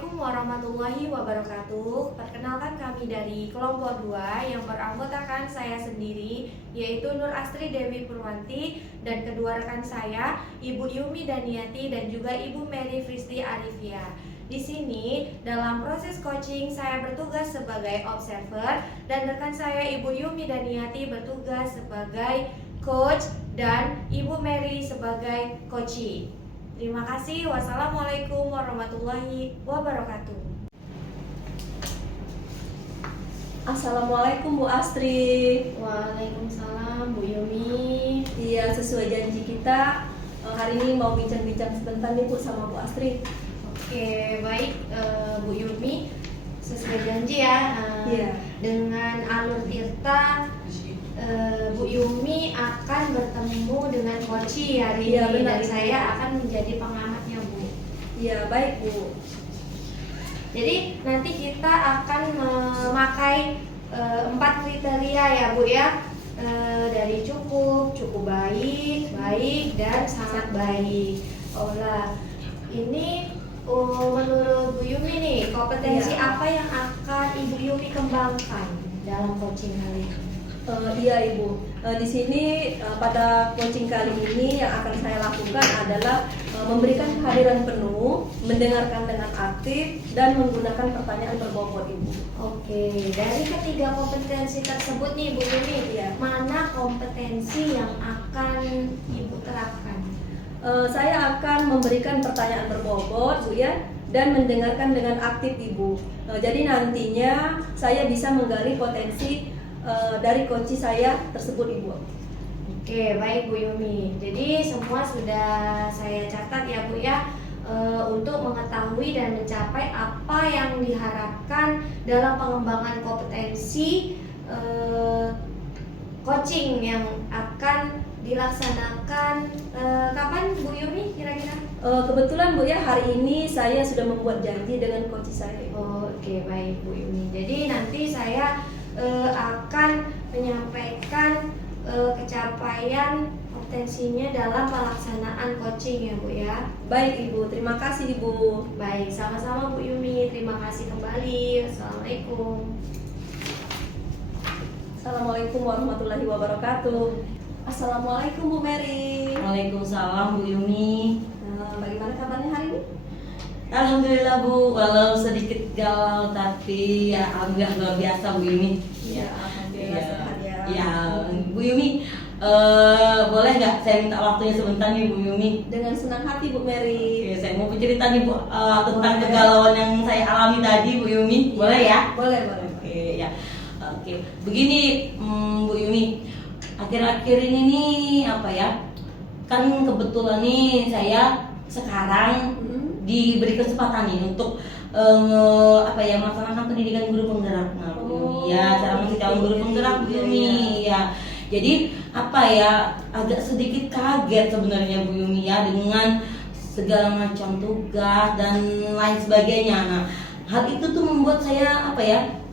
Assalamualaikum warahmatullahi wabarakatuh. Perkenalkan kami dari kelompok 2 yang beranggotakan saya sendiri, yaitu Nur Astri Dewi Purwanti, dan kedua rekan saya, Ibu Yumi Daniati dan juga Ibu Mary Fristi Arifia. Di sini dalam proses coaching saya bertugas sebagai observer dan rekan saya Ibu Yumi Daniati bertugas sebagai coach dan Ibu Mary sebagai coachee. Terima kasih. Wassalamualaikum warahmatullahi wabarakatuh. Assalamualaikum Bu Astri. Waalaikumsalam Bu Yumi. Iya, sesuai janji kita hari ini mau bincang-bincang sebentar nih Bu sama Bu Astri. Oke, baik Bu Yumi. Sesuai janji ya. Iya. Dengan alur tirta Bu Yumi akan bertemu dengan coachee hari Iya, ini benar. dan saya akan menjadi pengamatnya Bu. Iya, baik Bu. Jadi nanti kita akan memakai 4 kriteria ya Bu ya, dari cukup, cukup baik, baik dan sangat baik. Ini menurut Bu Yumi nih, kompetensi Iya. apa yang akan Ibu Yumi kembangkan dalam coaching kali ini? Iya Ibu, di sini pada coaching kali ini yang akan saya lakukan adalah memberikan kehadiran penuh, mendengarkan dengan aktif, dan menggunakan pertanyaan berbobot Ibu. Oke, dari ketiga kompetensi tersebut nih Bu Yumi, Iya. mana kompetensi yang akan Ibu terapkan? Saya akan memberikan pertanyaan berbobot Bu ya, dan mendengarkan dengan aktif Ibu. Jadi nantinya saya bisa menggali potensi dari coachee saya tersebut Ibu. Oke, baik Bu Yumi. Jadi semua sudah saya catat ya Bu ya, untuk mengetahui dan mencapai apa yang diharapkan dalam pengembangan kompetensi coaching yang akan dilaksanakan kapan Bu Yumi kira-kira? Kebetulan Bu ya, hari ini saya sudah membuat janji dengan coachee saya Ibu. Oke, baik Bu Yumi. Jadi nanti saya akan menyampaikan kecapaian potensinya dalam pelaksanaan coaching ya Bu ya. Baik Ibu, terima kasih Ibu. Baik, sama-sama Bu Yumi. Terima kasih kembali. Assalamualaikum. Assalamualaikum warahmatullahi wabarakatuh. Assalamualaikum Bu Mary. Waalaikumsalam Bu Yumi. Bagaimana kabarnya hari ini? Alhamdulillah Bu, walau sedikit galau tapi ya alhamdulillah luar biasa Bu Yumi. Iya, alhamdulillah sehat ya. Ya Bu Yumi, boleh nggak saya minta waktunya sebentar nih Bu Yumi? Dengan senang hati Bu Mary. Oke, saya mau bercerita nih Bu tentang Boleh. kegalauan yang saya alami tadi Bu Yumi. Boleh ya? Boleh, boleh. Oke ya. Oke, begini Bu Yumi, akhir-akhir ini nih apa ya? Kan kebetulan nih saya sekarang diberi kesempatan nih untuk melaksanakan pendidikan guru penggerak. Nah, Bu Yumi ya, cara masih calon guru penggerak Bu Yumi ya. Jadi agak sedikit kaget sebenarnya Bu Yumi ya dengan segala macam tugas dan lain sebagainya. Nah, hal itu tuh membuat saya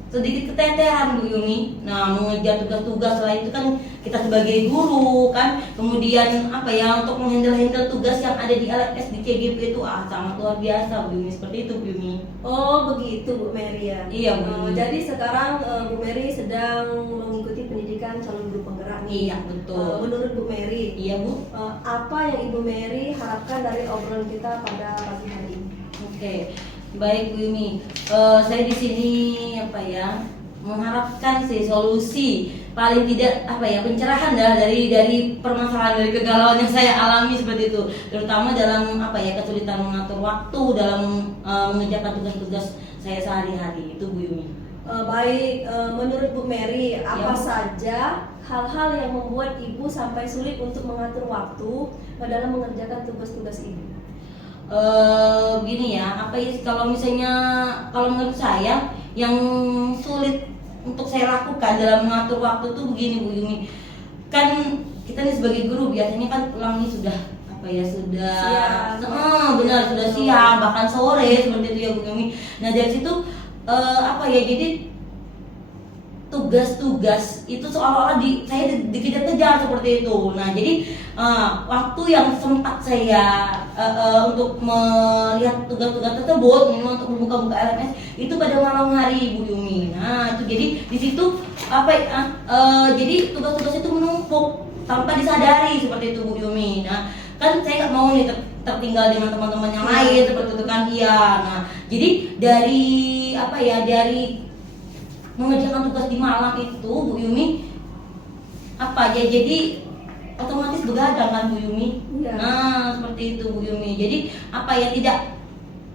sedikit keteteran Bu Yumi. Nah, mengejar tugas-tugas lain itu kan kita sebagai guru kan, kemudian untuk menghandle tugas yang ada di LMS di KGP itu sangat luar biasa Bu Yumi, seperti itu Bu Yumi. Oh begitu Bu Mary ya. Iya Bu Yumi. Jadi sekarang Bu Mary sedang mengikuti pendidikan calon guru penggerak nih. Iya betul. Menurut Bu Mary, Iya Bu. apa yang Ibu Mary harapkan dari obrolan kita pada pagi hari ini? Oke, baik Bu Yumi. Saya di sini mengharapkan solusi paling tidak pencerahan dari permasalahan, dari kegalauan yang saya alami seperti itu, terutama dalam kesulitan mengatur waktu dalam mengerjakan tugas-tugas saya sehari-hari itu Bu Yumi. Baik, menurut Bu Mary, apa Ya. saja hal-hal yang membuat Ibu sampai sulit untuk mengatur waktu dalam mengerjakan tugas-tugas Ibu? Begini ya, kalau menurut saya yang sulit untuk saya lakukan dalam mengatur waktu tuh begini Bu Yumi. Kan kita nih sebagai guru biasanya kan pulangnya sudah Siang. benar, sudah siang, bahkan sore seperti itu ya Bu Yumi. Nah dari situ jadi tugas-tugas itu seolah-olah saya dikejar-kejar seperti itu. Nah, jadi waktu yang sempat saya untuk melihat tugas-tugas tersebut, memang untuk membuka-buka LMS itu pada malam hari, Bu Yumi. Nah, itu jadi di situ jadi tugas-tugas itu menumpuk tanpa disadari seperti itu, Bu Yumi. Nah, kan saya nggak mau nih tertinggal dengan teman-teman yang lain seperti itu kan. Iya. Nah, jadi dari mengerjakan tugas di malam itu, Bu Yumi, jadi otomatis begadang kan, Bu Yumi. Iya. Nah, seperti itu, Bu Yumi. Jadi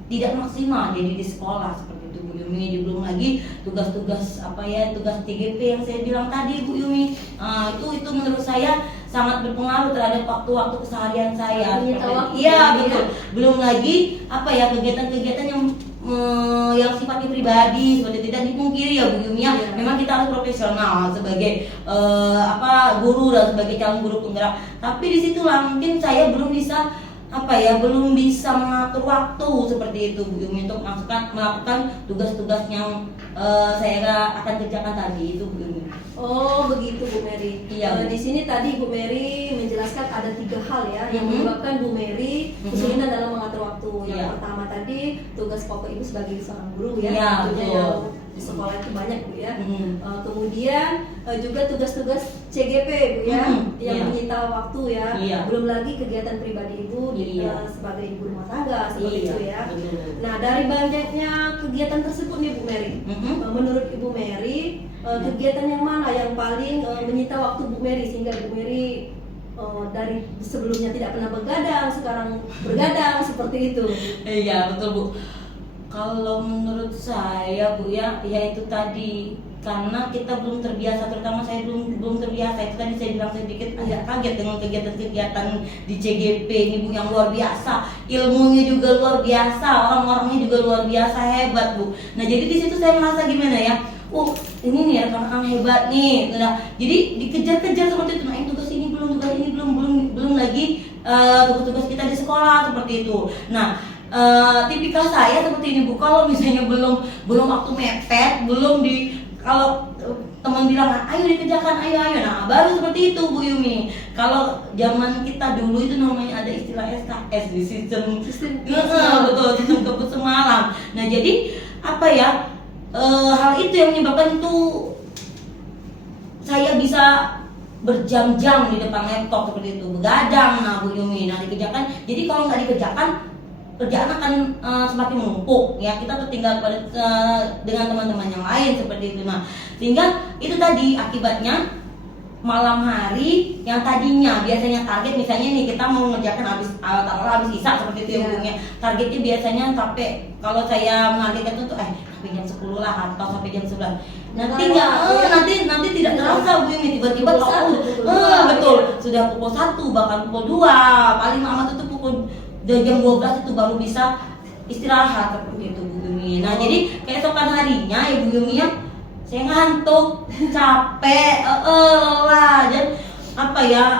tidak maksimal jadi di sekolah seperti itu, Bu Yumi. Belum lagi tugas-tugas tugas TGP yang saya bilang tadi, Bu Yumi. Itu menurut saya sangat berpengaruh terhadap waktu-waktu keseharian saya. Iya, betul. Belum lagi kegiatan-kegiatan yang sifatnya pribadi, seperti tidak dipungkiri ya, Bu Yumi. Iya. Memang kita harus profesional sebagai guru dan sebagai calon guru penggerak. Tapi disitulah mungkin saya belum bisa mengatur waktu seperti itu, Bu Yumi, untuk melakukan tugas-tugas yang saya akan kerjakan tadi itu, Bu Yumi. Oh begitu, Bu Mary. Iya, Bu. Di sini tadi Bu Mary menjelaskan ada 3 hal ya yang menyebabkan Bu Mary kesulitan dalam mengatur waktu. Yang Iya. pertama tadi tugas pokok Ibu sebagai seorang guru ya, Iya, tentunya betul. yang di sekolah itu banyak, Bu ya. Mhm. Kemudian juga tugas-tugas CGP, Bu ya, yang Iya. menyita waktu ya. Iya. Belum lagi kegiatan pribadi Ibu Iya. sebagai ibu rumah tangga seperti Iya, itu ya. betul. Nah, dari banyaknya kegiatan tersebut nih, Bu Mary, menurut Ibu Mary, kegiatan yang mana yang paling menyita waktu Bu Mary sehingga Bu Mary dari sebelumnya tidak pernah begadang sekarang bergadang seperti itu? Iya, betul, Bu. Kalau menurut saya, Bu ya itu tadi, karena kita belum terbiasa, terutama saya belum terbiasa. Itu tadi saya bilang sedikit agak kaget dengan kegiatan-kegiatan di CGP ini, Bu, yang luar biasa. Ilmunya juga luar biasa, orang-orangnya juga luar biasa hebat, Bu. Nah, jadi di situ saya merasa gimana ya? Ini nih rekan-rekan hebat nih. Nah, jadi dikejar-kejar seperti itu. Nah, tugas ini belum lagi tugas-tugas kita di sekolah seperti itu. Nah, tipikal saya seperti ini, Bu. Kalau misalnya belum waktu mepet, kalau teman bilang ayo dikerjakan, ayo. Nah, baru seperti itu, Bu Yumi. Kalau zaman kita dulu itu namanya ada istilah SKS di sistem betul, sistem kebut semalam. Nah, jadi hal itu yang menyebabkan itu saya bisa berjam-jam di depan laptop seperti itu, begadang. Nah, Bu Yumi, dikerjakan. Jadi kalau nggak dikerjakan, kerjaan akan semakin menumpuk ya, kita tertinggal dengan teman-teman yang lain seperti itu. Nah, sehingga itu tadi akibatnya malam hari yang tadinya biasanya target, misalnya nih kita mau mengerjakan habis isak seperti itu ya, Bu ya. Targetnya biasanya sampai, kalau saya menargetkan itu sampai jam 10 lah atau sampai jam 11. Nanti tidak terasa, Bu ini tiba-tiba betul, sudah pukul 1 bahkan pukul 2, paling lama itu pukul jam 12 itu baru bisa istirahat seperti itu, Bu Yumi. Nah, jadi keesokan harinya ya, Bu Yumi ya, saya ngantuk, capek, lelah, dan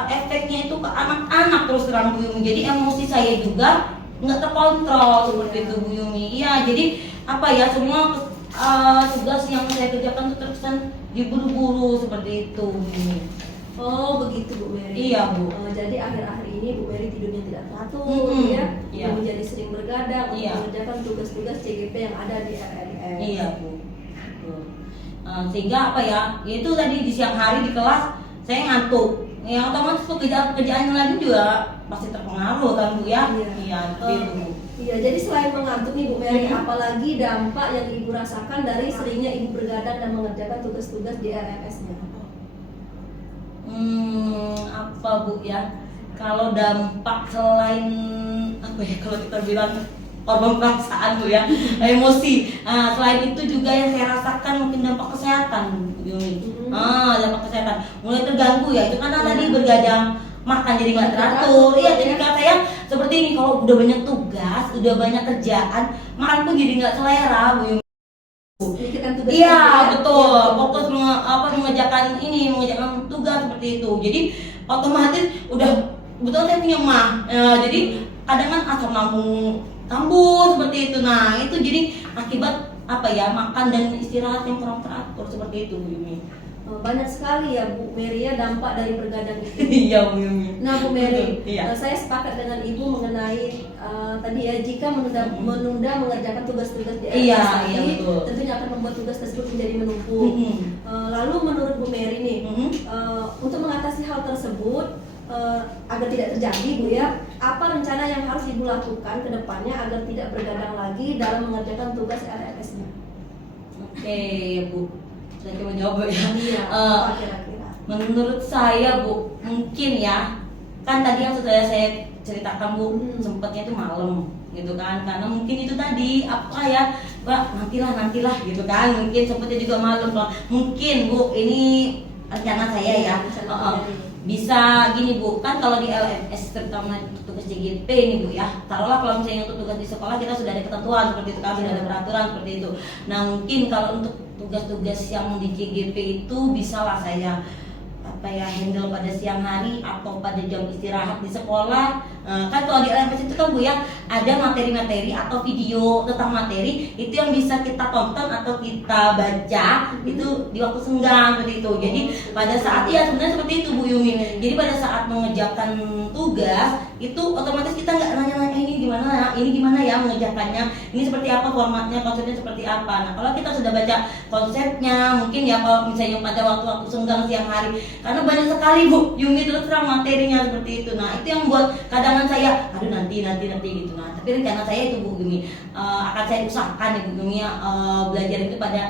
efeknya itu ke anak-anak terus terang, Bu Yumi. Jadi emosi saya juga nggak terkontrol seperti itu, Bu Yumi. Iya, jadi semua tugas yang saya kerjakan itu terkesan diburu-buru seperti itu, Bu Yumi. Oh begitu, Bu Mary. Iya, Bu. Jadi akhir-akhir ini Bu Mary tidurnya tidak teratur ya, Iya. menjadi sering bergadang untuk Iya. mengerjakan tugas-tugas CGP yang ada di RRS. Iya, Bu. Sehingga itu tadi di siang hari di kelas saya ngantuk. Yang otomatis pekerjaan yang lain juga pasti terpengaruh kan, Bu ya. Iya, seperti itu, Bu. Iya, jadi selain mengantuk nih Bu Mary, apalagi dampak yang Ibu rasakan dari seringnya Ibu bergadang dan mengerjakan tugas-tugas di RRS-nya? Bu ya? Kalau dampak selain kalau kita bilang korban perasaan, Bu ya, emosi. Selain itu juga yang saya rasakan mungkin dampak kesehatan, Bu Yuni. Dampak kesehatan mulai terganggu ya, itu karena tadi bergadang, makan jadi nggak teratur. Iya, jadi kata saya seperti ini, kalau udah banyak tugas, udah banyak kerjaan, makan pun jadi nggak selera, Bu Yuni. Iya, betul. Fokus mengerjakan tugas seperti itu. Jadi otomatis udah betul saya punya mah. Jadi kadang kan asam lambung kambuh seperti itu. Nah, itu jadi akibat apa ya, makan dan istirahat yang kurang teratur seperti itu Bu Yumi. Banyak sekali ya Bu Mary ya dampak dari bergadang itu. Iya Bu Yumi. Nah Bu Mary, Iya. saya sepakat dengan Ibu mengenai tadi ya, jika menunda mengerjakan tugas-tugas di Iya, RS iya, tadi, betul. tentunya akan membuat tugas tersebut menjadi menumpuk. Lalu menurut Bu Mary nih, untuk mengatasi hal tersebut agar tidak terjadi Bu ya, apa rencana yang harus Ibu lakukan ke depannya agar tidak bergadang lagi dalam mengerjakan tugas RS-nya? Oke Bu, saya coba jawab Bu ya. Iya, apa kira-kira? Menurut saya Bu, mungkin ya, kan tadi yang sudah saya ceritakan Bu, sempatnya itu malam gitu kan, karena mungkin itu tadi apa ya, Mbak, nantilah gitu kan, mungkin sempatnya juga malam. Mungkin Bu, ini rencana saya ya, bisa gini Bu, kan kalau di LMS terutama tugas JGP ini Bu ya, taruhlah kalau misalnya untuk tugas di sekolah kita sudah ada ketentuan seperti itu kan, sudah ada peraturan seperti itu. Nah mungkin kalau untuk tugas-tugas yang di JGP itu bisalah saya handle pada siang hari atau pada jam istirahat di sekolah. Kan kalau di LMS itu kan Bu ya, ada materi-materi atau video tentang materi itu yang bisa kita tonton atau kita baca itu di waktu senggang seperti itu. Jadi pada saat sebenarnya seperti itu Bu Yumi. Jadi pada saat mengerjakan tugas itu otomatis kita nggak nanya-nanya ini gimana ya mengerjakannya, ini seperti apa formatnya, konsepnya seperti apa. Nah kalau kita sudah baca konsepnya, mungkin ya kalau misalnya pada waktu-waktu senggang siang hari, karena banyak sekali Bu Yumi terus terang materinya seperti itu. Nah itu yang buat kadangan saya, aduh nanti gitu. Nah tapi rencana saya itu Bu Yumi, akan saya usahakan ya Bu Yumi ya, belajar itu pada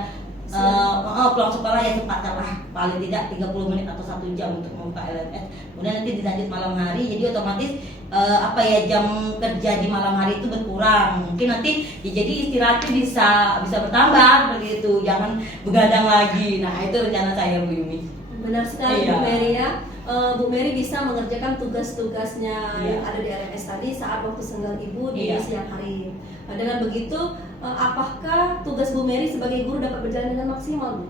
pulang sekolah ya sempatnya lah, paling tidak 30 menit atau 1 jam untuk membuka LMS. Kemudian nanti dilanjut malam hari, jadi otomatis jam kerja di malam hari itu berkurang. Mungkin nanti jadi istirahatnya bisa bertambah seperti itu, jangan begadang lagi. Nah itu rencana saya Bu Yumi. Benar sekali Bu Mary ya. Bu Mary bisa mengerjakan tugas-tugasnya yang ada di RMS tadi saat waktu senggang Ibu di siang hari. Dengan begitu, apakah tugas Bu Mary sebagai guru dapat berjalan dengan maksimal Bu?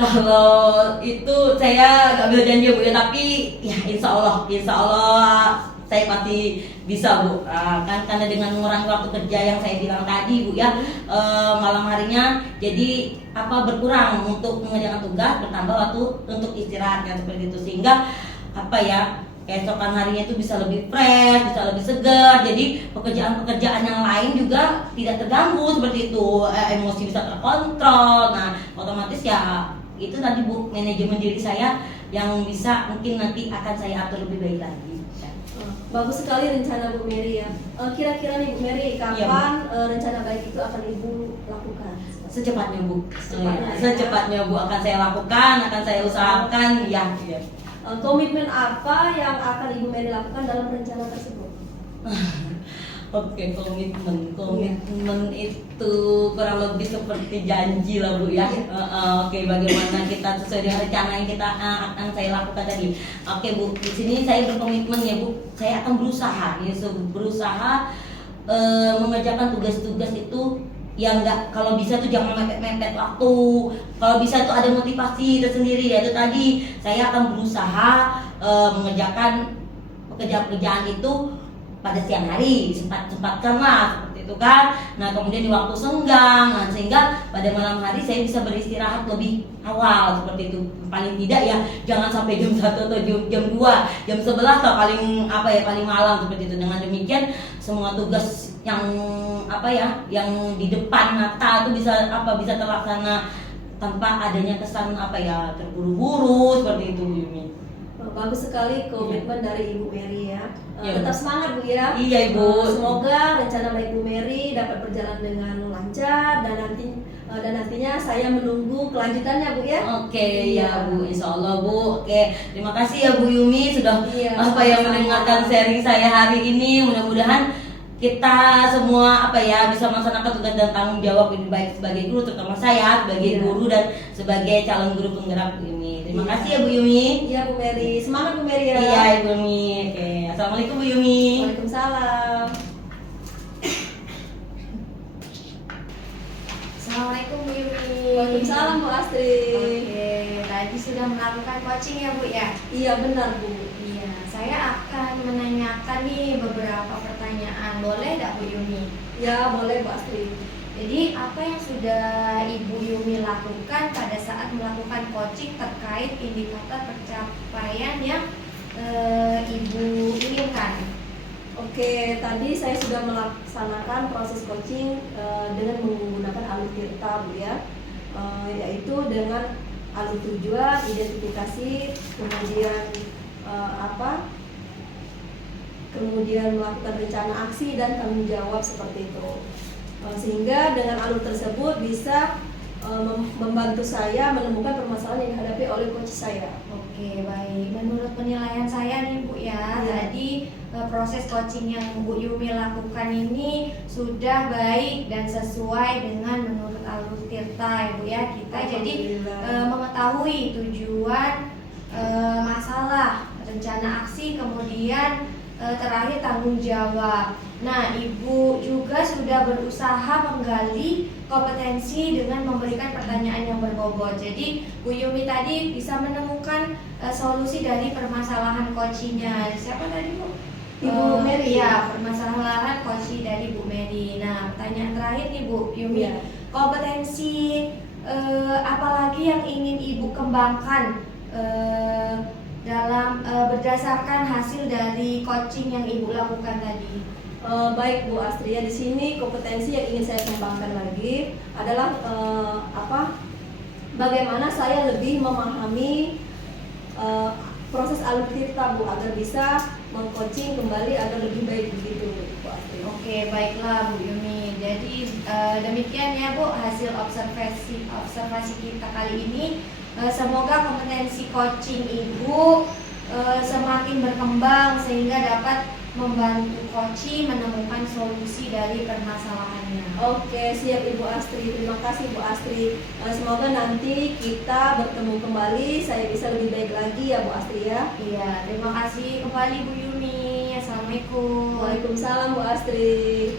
Kalau itu saya nggak bisa janji Bu ya, tapi ya insya Allah saya pasti bisa Bu. Kan karena dengan mengurangi waktu kerja yang saya bilang tadi Bu ya, malam harinya jadi berkurang untuk mengerjakan tugas, bertambah waktu untuk istirahat kan seperti itu, sehingga keesokan harinya itu bisa lebih fresh, bisa lebih segar. Jadi pekerjaan yang lain juga tidak terganggu seperti itu, emosi bisa terkontrol. Nah otomatis ya itu tadi Bu, manajemen diri saya yang bisa mungkin nanti akan saya atur lebih baik lagi. Bagus sekali rencana Bu Mary ya. Kira-kira nih Bu Mary, kapan rencana baik itu akan Ibu lakukan? Secepatnya Bu. Secepatnya Bu akan saya lakukan, akan saya usahakan ya. Komitmen apa yang akan Ibu Mary lakukan dalam rencana tersebut? Oke, komitmen itu kurang lebih seperti janji lah Bu ya. Oke, bagaimana kita sesuai dengan rencana yang kita akan saya lakukan tadi. Oke Bu, di sini saya berkomitmen ya Bu, saya akan berusaha mengerjakan tugas-tugas itu yang kalau bisa tuh jangan mepet-mepet waktu. Kalau bisa tuh ada motivasi tersendiri, yaitu tadi saya akan berusaha mengerjakan pekerjaan itu pada siang hari, sempatkanlah seperti itu kan. Nah kemudian di waktu senggang, sehingga pada malam hari saya bisa beristirahat lebih awal seperti itu. Paling tidak ya jangan sampai jam 1 atau jam 2, jam 11 atau paling malam seperti itu. Dengan demikian semua tugas yang yang di depan mata itu bisa terlaksana tanpa adanya kesan terburu-buru seperti itu Bu Yumi. Bagus sekali komitmen dari Ibu Mary ya. Tetap semangat Bu ya. Iya Ibu. Semoga rencana baik Bu Mary dapat berjalan dengan lancar dan nantinya saya menunggu kelanjutannya Bu ya. Oke ya Bu, insya Allah Bu. Oke, terima kasih ya Bu Yumi sudah yang mendengarkan sharing saya hari ini. Mudah-mudahan kita semua bisa melaksanakan tugas dan tanggung jawab lebih baik sebagai guru, terutama saya sebagai guru dan sebagai calon guru penggerak Bu Yumi. Terima kasih ya Bu Yumi. Iya Bu Mary, semangat Bu Mary ya. Iya Bu Yumi. Oke, assalamualaikum Bu Yumi. Waalaikumsalam. Assalamualaikum Bu Yumi. Waalaikumsalam Bu Astrid. Oke, tadi sudah melakukan coaching ya Bu ya? Iya benar Bu. Iya, saya akan menanyakan nih beberapa pertanyaan pertanyaan. Boleh nggak Bu Yumi? Ya, boleh Bu Astri. Jadi apa yang sudah Ibu Yumi lakukan pada saat melakukan coaching terkait indikator pencapaian yang Ibu inginkan? Oke, tadi saya sudah melaksanakan proses coaching dengan menggunakan alur tirta Bu ya, yaitu dengan alur tujuan, identifikasi, kemudian kemudian melakukan rencana aksi dan tanggung jawab seperti itu. Sehingga dengan alur tersebut bisa membantu saya menemukan permasalahan yang dihadapi oleh coach saya. Oke, baik. Menurut penilaian saya nih Bu ya, tadi proses coaching yang Bu Yumi lakukan ini sudah baik dan sesuai dengan menurut alur tirta ya Bu ya. Kita jadi mengetahui tujuan, masalah, rencana aksi, kemudian terakhir tanggung jawab. Nah, Ibu juga sudah berusaha menggali kompetensi dengan memberikan pertanyaan yang berbobot. Jadi Bu Yumi tadi bisa menemukan solusi dari permasalahan coachingnya. Siapa tadi Bu? Ibu Mary. Ya, permasalahan coaching dari Bu Mary. Nah, pertanyaan terakhir nih Bu Yumi, Ya. kompetensi apalagi yang ingin Ibu kembangkan dalam berdasarkan hasil dari coaching yang Ibu lakukan tadi? Baik Bu Astri, ya di sini kompetensi yang ingin saya kembangkan lagi adalah bagaimana saya lebih memahami proses alur tirta Bu agar bisa mengcoaching kembali agar lebih baik begitu Bu Astri. Oke, baiklah Bu Yumi. Jadi demikian ya Bu hasil observasi kita kali ini. Semoga kompetensi coaching Ibu semakin berkembang sehingga dapat membantu coaching menemukan solusi dari permasalahannya. Oke, siap Ibu Astri. Terima kasih Bu Astri. Semoga nanti kita bertemu kembali, saya bisa lebih baik lagi ya Bu Astri ya. Iya, terima kasih kembali Bu Yumi. Assalamualaikum. Waalaikumsalam Bu Astri.